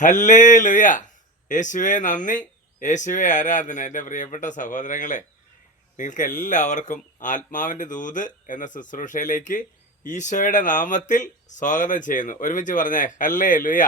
Hallelujah. യേശുവേ നന്ദി, യേശുവേ ആരാധന. എൻ്റെ പ്രിയപ്പെട്ട സഹോദരങ്ങളെ, നിങ്ങൾക്ക് എല്ലാവർക്കും ആത്മാവിൻ്റെ ദൂത് എന്ന ശുശ്രൂഷയിലേക്ക് ഈശോയുടെ നാമത്തിൽ സ്വാഗതം ചെയ്യുന്നു. ഒരുമിച്ച് പറഞ്ഞേ ഹല്ലേലൂയ.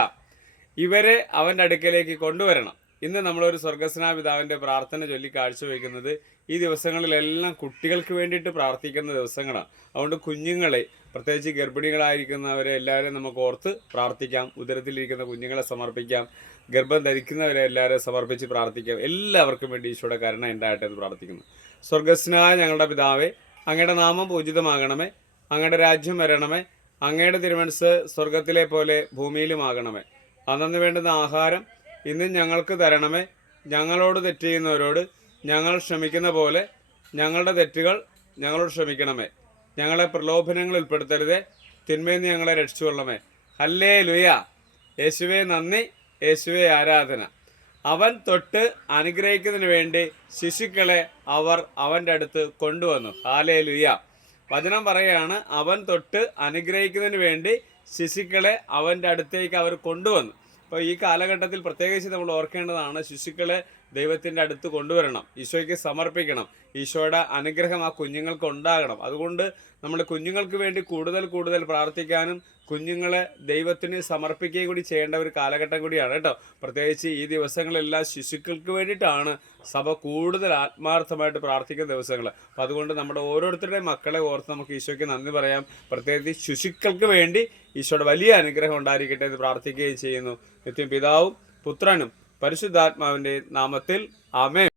ഇവരെ അവൻ്റെ അടുക്കലേക്ക് കൊണ്ടുവരണം. ഇന്ന് നമ്മളൊരു സ്വർഗസ്നാപിതാവിൻ്റെ പ്രാർത്ഥന ചൊല്ലി കാഴ്ചവെക്കുന്നത് ഈ ദിവസങ്ങളിലെല്ലാം കുട്ടികൾക്ക് വേണ്ടിയിട്ട് പ്രാർത്ഥിക്കുന്ന ദിവസങ്ങളാണ്. അതുകൊണ്ട് കുഞ്ഞുങ്ങളെ, പ്രത്യേകിച്ച് ഗർഭിണികളായിരിക്കുന്നവരെ എല്ലാവരും നമുക്ക് ഓർത്ത് പ്രാർത്ഥിക്കാം. ഉദരത്തിലിരിക്കുന്ന കുഞ്ഞുങ്ങളെ സമർപ്പിക്കാം. ഗർഭം ധരിക്കുന്നവരെ എല്ലാവരും സമർപ്പിച്ച് പ്രാർത്ഥിക്കാം. എല്ലാവർക്കും വേണ്ടി ഈശോയുടെ കരുണ ഉണ്ടാകട്ടെ എന്ന് പ്രാർത്ഥിക്കുന്നു. സ്വർഗസ്നായ ഞങ്ങളുടെ പിതാവേ, അങ്ങയുടെ നാമം പൂജിതമാകണമേ, അങ്ങയുടെ രാജ്യം വരണമേ, അങ്ങയുടെ തിരുമനസ്സ് സ്വർഗത്തിലെ പോലെ ഭൂമിയിലുമാകണമേ. അന്നു വേണ്ടുന്ന ആഹാരം ഇന്നും ഞങ്ങൾക്ക് തരണമേ. ഞങ്ങളോട് തെറ്റ് ചെയ്യുന്നവരോട് ഞങ്ങൾ ക്ഷമിക്കുന്ന പോലെ ഞങ്ങളുടെ തെറ്റുകൾ ഞങ്ങളോട് ക്ഷമിക്കണമേ. ഞങ്ങളെ പ്രലോഭനങ്ങൾ ഉൾപ്പെടുത്തരുതേ, തിന്മയിൽ നിന്ന് ഞങ്ങളെ രക്ഷിച്ചുകൊള്ളണമേ. ഹല്ലേലൂയ. യേശുവേ നന്ദി, യേശുവേ ആരാധന. അവൻ തൊട്ട് അനുഗ്രഹിക്കുന്നതിന് വേണ്ടി ശിശുക്കളെ അവർ അവൻ്റെ അടുത്ത് കൊണ്ടുവന്നു. ഹല്ലേലൂയ. വചനം പറയുകയാണ്, അവൻ തൊട്ട് അനുഗ്രഹിക്കുന്നതിന് വേണ്ടി ശിശുക്കളെ അവൻ്റെ അടുത്തേക്ക് അവർ കൊണ്ടുവന്നു. അപ്പോൾ ഈ കാലഘട്ടത്തിൽ പ്രത്യേകിച്ച് നമ്മൾ ഓർക്കേണ്ടതാണ്, ശിശുക്കളെ ദൈവത്തിൻ്റെ അടുത്ത് കൊണ്ടുവരണം, ഈശോയ്ക്ക് സമർപ്പിക്കണം. ഈശോയുടെ അനുഗ്രഹം ആ കുഞ്ഞുങ്ങൾക്ക് ഉണ്ടാകണം. അതുകൊണ്ട് നമ്മൾ കുഞ്ഞുങ്ങൾക്ക് വേണ്ടി കൂടുതൽ പ്രാർത്ഥിക്കാനും കുഞ്ഞുങ്ങളെ ദൈവത്തിന് സമർപ്പിക്കുകയും കൂടി ചെയ്യേണ്ട ഒരു കാലഘട്ടം കൂടിയാണ് കേട്ടോ. പ്രത്യേകിച്ച് ഈ ദിവസങ്ങളെല്ലാം ശിശുക്കൾക്ക് വേണ്ടിയിട്ടാണ് സഭ കൂടുതൽ ആത്മാർത്ഥമായിട്ട് പ്രാർത്ഥിക്കുന്ന ദിവസങ്ങൾ. അപ്പോൾ അതുകൊണ്ട് നമ്മുടെ ഓരോരുത്തരുടെയും മക്കളെ ഓർത്ത് നമുക്ക് ഈശോയ്ക്ക് നന്ദി പറയാം. പ്രത്യേകിച്ച് ശിശുക്കൾക്ക് വേണ്ടി ഈശോയുടെ വലിയ അനുഗ്രഹം ഉണ്ടായിരിക്കട്ടെ എന്ന് പ്രാർത്ഥിക്കുകയും ചെയ്യുന്നു. നിത്യം പിതാവും പുത്രനും പരിശുദ്ധാത്മാവിൻ്റെ നാമത്തിൽ ആമേൻ.